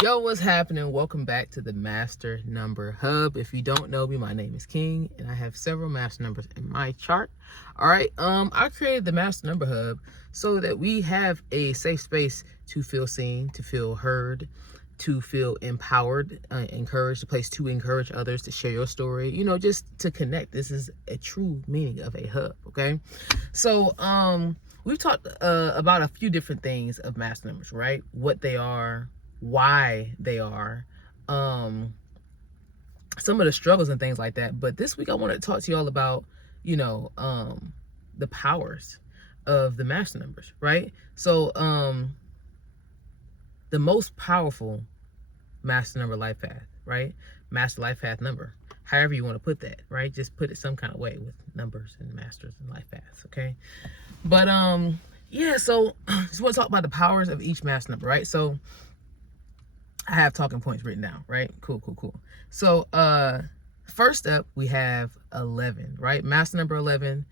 Yo, what's happening? Welcome back to the Master Number Hub. If you don't know me, my name is King and I have several master numbers in my chart. All right. I created the Master Number Hub so that we have a safe space to feel seen, to feel heard, to feel empowered, encouraged, a place to encourage others to share your story, just to connect. This is a true meaning of a hub. Okay. So, we've talked about a few different things of master numbers, right? What they are, why they are, some of the struggles and things like that. But this week I want to talk to y'all about, the powers of the master numbers, right? So the most powerful master number life path, right? Master life path number, however you want to put that, right? Just put it some kind of way with numbers and masters and life paths, okay? But yeah, so just want to talk about the powers of each master number, right? So I have talking points written down, right? Cool. So first up we have 11, right? Master number 11,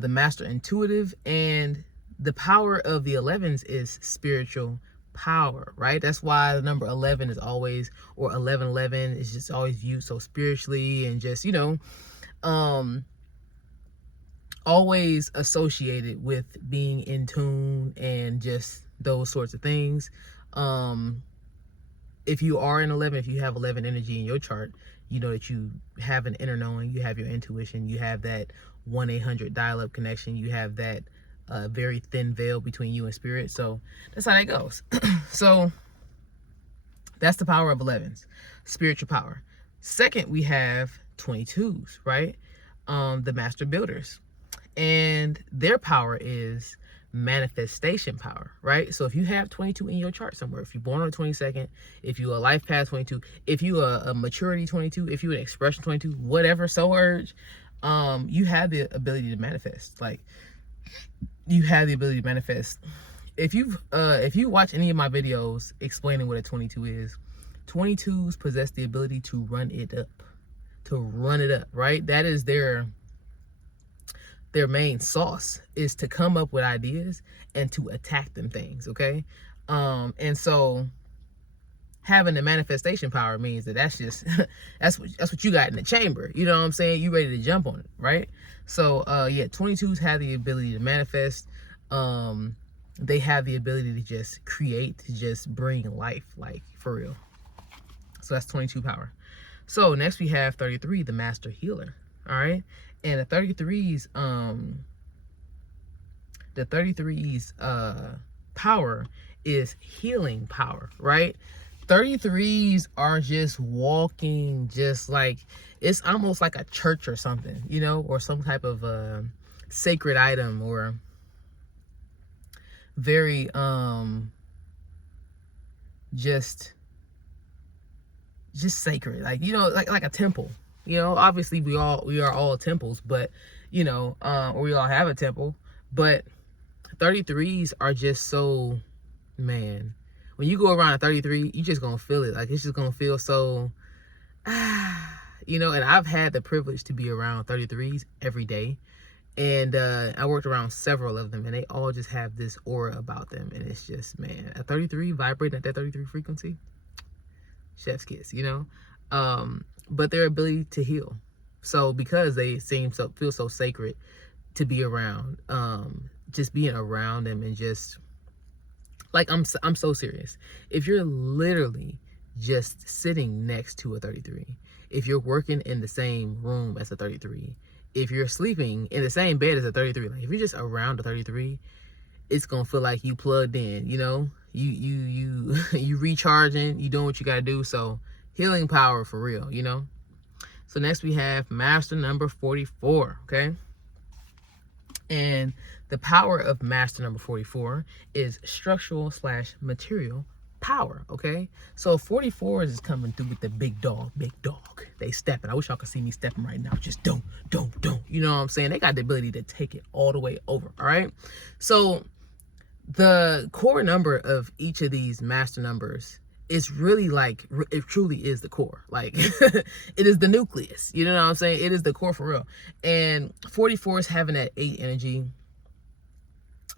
the master intuitive, and the power of the 11s is spiritual power, right? That's why the number 11 is always, or 1111 is just always viewed so spiritually and just, always associated with being in tune and just those sorts of things. If you are an 11, if you have 11 energy in your chart, you know that you have an inner knowing, you have your intuition, you have that 1-800 dial-up connection, you have that very thin veil between you and spirit. So that's how that goes. So that's the power of 11s, spiritual power. Second, we have 22s, right? The master builders. And their power is manifestation power, right? So if you have 22 in your chart somewhere, if you're born on the 22nd, if you a life path 22, if you a maturity 22, if you an expression 22, whatever soul urge, you have the ability to manifest. Like, you have the ability to manifest. If you watch any of my videos explaining what a 22 is, 22s possess the ability to run it up, right? That is their main sauce, is to come up with ideas and to attack them things, okay? And so having the manifestation power means that's just that's what you got in the chamber, you know what I'm saying? You ready to jump on it, right? So yeah, 22s have the ability to manifest. They have the ability to just create, to just bring life, like, for real. So that's 22 power. So next we have 33, the master healer. All right. And the 33's power is healing power, right? 33's are just walking, just like, it's almost like a church or something, or some type of sacred item, or very just sacred, like, like a temple. Obviously we are all temples, but we all have a temple. But 33's are just so, man, when you go around a 33, you just gonna feel it. Like, it's just gonna feel so, and I've had the privilege to be around 33's every day. And I worked around several of them, and they all just have this aura about them. And it's just, man, a 33 vibrating at that 33 frequency, chef's kiss, but their ability to heal. So because they feel so sacred to be around, just being around them, and just like, I'm so serious. If you're literally just sitting next to a 33, if you're working in the same room as a 33, if you're sleeping in the same bed as a 33, like, if you're just around a 33, it's gonna feel like you plugged in, you recharging, you doing what you gotta do. So healing power for real, So next we have master number 44, okay? And the power of master number 44 is structural / material power, okay? So 44 is coming through with the big dog. They stepping. I wish y'all could see me stepping right now. Just don't. You know what I'm saying? They got the ability to take it all the way over, all right? So the core number of each of these master numbers is really, like, it truly is the core. Like, it is the nucleus. You know what I'm saying? It is the core for real. And 44 is having that 8 energy.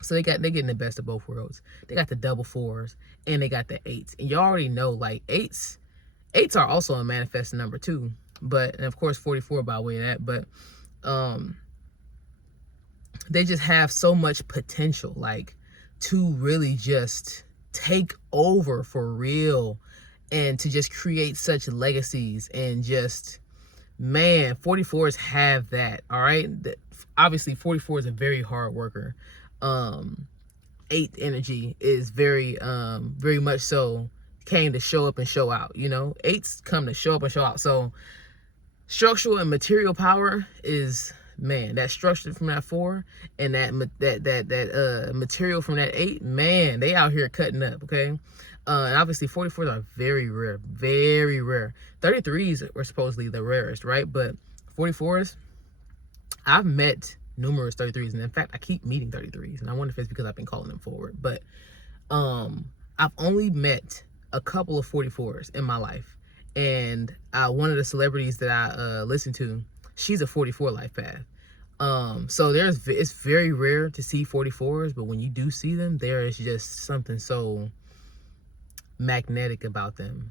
So they're getting the best of both worlds. They got the double fours and they got the eights. And you already know, like, eights are also a manifest number too. But, and of course 44 by way of that, but they just have so much potential, like, to really just take over for real and to just create such legacies. And just, man, 44s have that. All right, obviously 44 is a very hard worker. Eighth energy is very much so came to show up and show out. You know, eights come to show up and show out. So structural and material power is, man, that structure from that 4 and that material from that 8, man, they out here cutting up. Okay. And obviously 44s are very rare, very rare. 33s are supposedly the rarest, right? But 44s, I've met numerous 33s, and in fact I keep meeting 33s, and I wonder if it's because I've been calling them forward. But I've only met a couple of 44s in my life, and one of the celebrities that I listen to, she's a 44 life path. So it's very rare to see 44s, but when you do see them, there is just something so magnetic about them,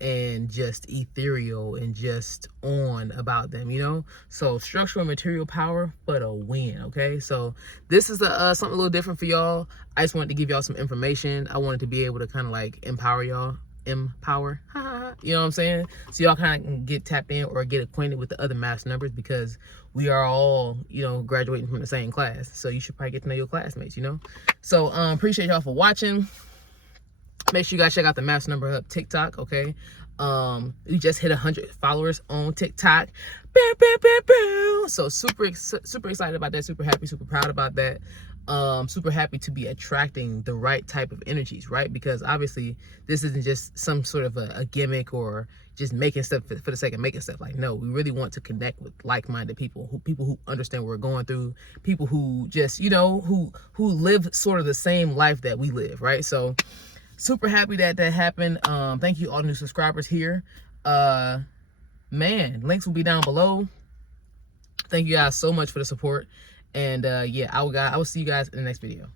and just ethereal and just on about them, you know. So structural and material power, but a win. Okay, so this is something a little different for y'all. I just wanted to give y'all some information. I wanted to be able to kind of like empower y'all, you know what I'm saying, so y'all kind of can get tapped in or get acquainted with the other math numbers, because we are all, you know, graduating from the same class, so you should probably get to know your classmates, you know. So appreciate y'all for watching. Make sure you guys check out the Maths Number Hub TikTok, okay? We just hit 100 followers on TikTok. So super excited about that. Super happy, super proud about that. Super happy to be attracting the right type of energies, right? Because obviously this isn't just some sort of a gimmick or just making stuff for the sake of making stuff. Like, no, we really want to connect with like-minded people, who understand what we're going through, people who just, you know, who live sort of the same life that we live, right? So super happy that happened. Thank you all new subscribers here. Man, links will be down below. Thank you guys so much for the support. And yeah, I will see you guys in the next video.